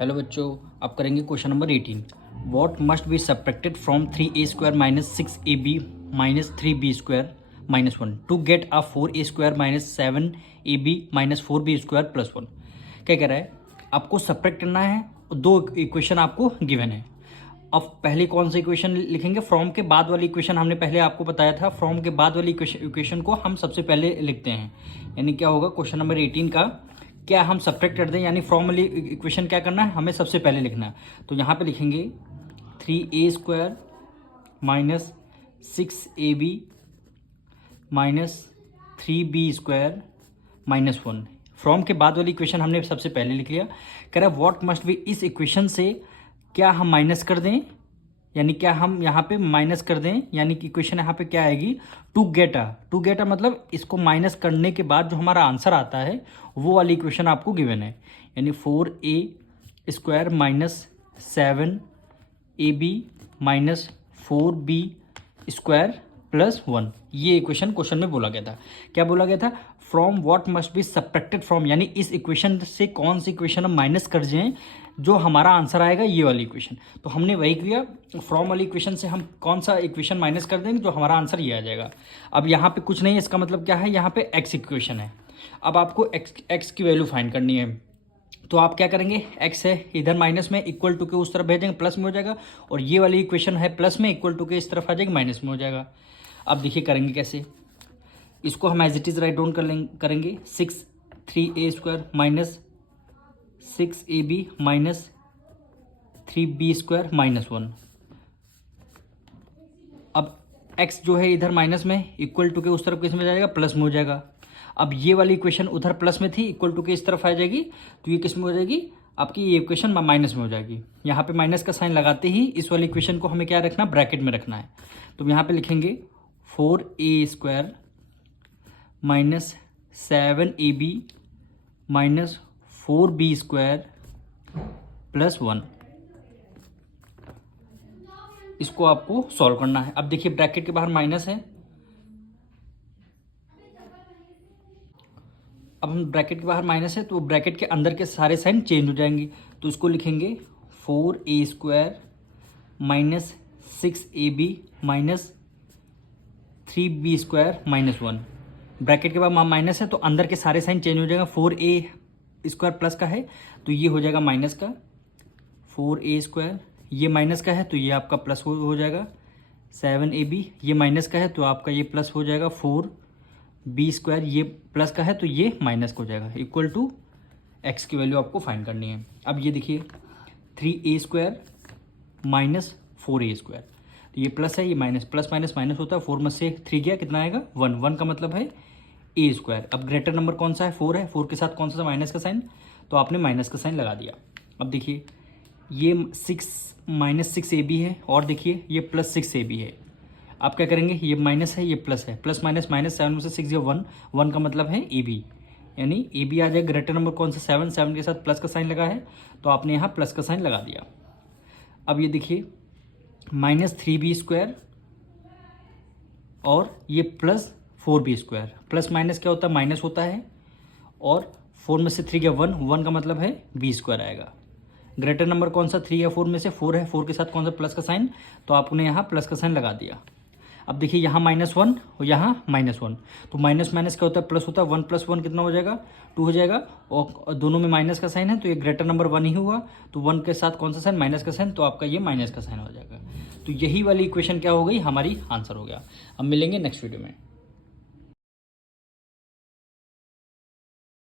Hello बच्चों, आप करेंगे question number 18। What must be subtracted from 3a² minus 6ab minus 3b² minus 1 to get a 4a² minus 7ab minus 4b² plus 1। क्या कह रहा है? आपको सब्ट्रैक्ट करना है। दो इक्वेशन आपको गिवन है। अब पहले कौन सा इक्वेशन लिखेंगे? फ्रॉम के बाद वाली इक्वेशन हमने पहले आपको बताया था। फ्रॉम के बाद वाली इक्वेशन को हम सबसे पहले लिखते हैं। यानी क्या होगा? क्वेश्चन नंबर 18 का क्या हम सब्ट्रैक्ट कर दें, यानी फ्रॉम वाली इक्वेशन क्या करना है, हमें सबसे पहले लिखना है। तो यहाँ पे लिखेंगे 3a² minus 6ab minus 3b² minus 1। From के बाद वाली इक्वेशन हमने सबसे पहले लिख लिया। कह रहा है व्हाट मस्ट बी, इस इक्वेशन से क्या हम माइनस कर दें, यानी क्या हम यहाँ पे माइनस कर दें, यानी कि इक्वेशन यहाँ पे क्या आएगी? टू गेट अ मतलब इसको माइनस करने के बाद जो हमारा आंसर आता है वो वाली इक्वेशन आपको गिवन है। यानी 4a² minus 7ab minus 4b² plus 1। ये इक्वेशन क्वेश्चन में बोला गया था। क्या बोला गया था? From what must be subtracted from, यानी इस इक्वेशन से कौन सी इक्वेशन हम माइनस कर दें जो हमारा आंसर आएगा, ये वाली इक्वेशन। तो हमने वही किया। फ्रॉम वाली इक्वेशन से हम कौन सा इक्वेशन माइनस कर देंगे जो हमारा आंसर ये आ जाएगा। अब यहाँ पे कुछ नहीं है, इसका मतलब क्या है? यहाँ पे एक्स इक्वेशन है। अब आपको एक्स की वैल्यू फाइंड करनी है। तो आप क्या करेंगे? एक्स है इधर माइनस में, इक्वल टू के उस तरफ भेजेंगे, प्लस में हो जाएगा। और ये वाली इक्वेशन है प्लस में, इक्वल टू के इस तरफ आ जाएगी, माइनस में हो जाएगा। अब देखिए करेंगे कैसे। इसको हम as it is write down करेंगे। 3a² minus 6ab minus 3b² minus 1। अब x जो है इधर माइनस में, इक्वल टू के उस तरफ किस में जाएगा? प्लस में हो जाएगा। अब ये वाली इक्वेशन उधर प्लस में थी, इक्वल टू के इस तरफ आ जाएगी, तो ये किस में हो जाएगी? आपकी ये इक्वेशन माइनस में हो जाएगी। यहाँ पे माइनस का साइन लगाते ही इस वाली इक्वेशन को हमें क्या रखना? ब्रैकेट में रखना है। तो यहाँ पे लिखेंगे 4a² minus 7ab minus 4b² plus 1। इसको आपको सॉल्व करना है। अब देखिए ब्रैकेट के बाहर माइनस है। अब हम ब्रैकेट के बाहर माइनस है तो ब्रैकेट के अंदर के सारे साइन चेंज हो जाएंगे। तो इसको लिखेंगे 4a² minus 6ab minus 3b² minus 1। Bracket के बाद माइनस है तो अंदर के सारे साइन चेंज हो जाएगा। 4a² प्लस का है तो ये हो जाएगा माइनस का 4a², ये माइनस का है तो ये आपका प्लस हो जाएगा 7ab, ये माइनस का है तो आपका ये प्लस हो जाएगा 4b², ये प्लस का है तो ये माइनस हो जाएगा, इक्वल टू एक्स की वैल्यू आपको फाइंड करनी है। अब ये देखिए 3a² माइनस 4a², तो ये प्लस है, ये माइनस, प्लस माइनस माइनस होता है। 4 में से 3 गया, कितना आएगा? 1। 1 का मतलब है a²। अब ग्रेटर नंबर कौन सा है? 4 है। 4 के साथ कौन सा माइनस का साइन? तो आपने माइनस का साइन लगा दिया। अब देखिए ये 6 माइनस 6ab है, और देखिए ये प्लस 6ab है। आप क्या करेंगे? ये माइनस है, ये प्लस है, प्लस माइनस माइनस, 7 में से 6 गया 1। 1 का मतलब है ab, यानी ab आ जाएगा। ग्रेटर नंबर कौन सा? 7। 7 के साथ प्लस का साइन लगा है तो आपने यहाँ प्लस का साइन लगा दिया। अब ये देखिए माइनस 3b² और ये प्लस 4b²। प्लस माइनस क्या होता है? माइनस होता है। और 4 में से 3 गया 1। 1 का मतलब है b² आएगा। ग्रेटर नंबर कौन सा? 3 या 4 में से 4 है। 4 के साथ कौन सा? प्लस का साइन, तो आपने यहाँ प्लस का साइन लगा दिया। अब देखिए यहाँ -1 और यहाँ -1, तो माइनस माइनस क्या होता है? प्लस होता है। 1 + 1 कितना हो जाएगा? 2 हो जाएगा। और दोनों में माइनस का साइन है तो ये ग्रेटर नंबर 1 ही हुआ। तो 1 के साथ कौन सा साइन? माइनस का साइन, तो आपका ये माइनस का साइन हो जाएगा। तो यही वाली इक्वेशन क्या हो गई? हमारी आंसर हो गया। अब मिलेंगे नेक्स्ट वीडियो में।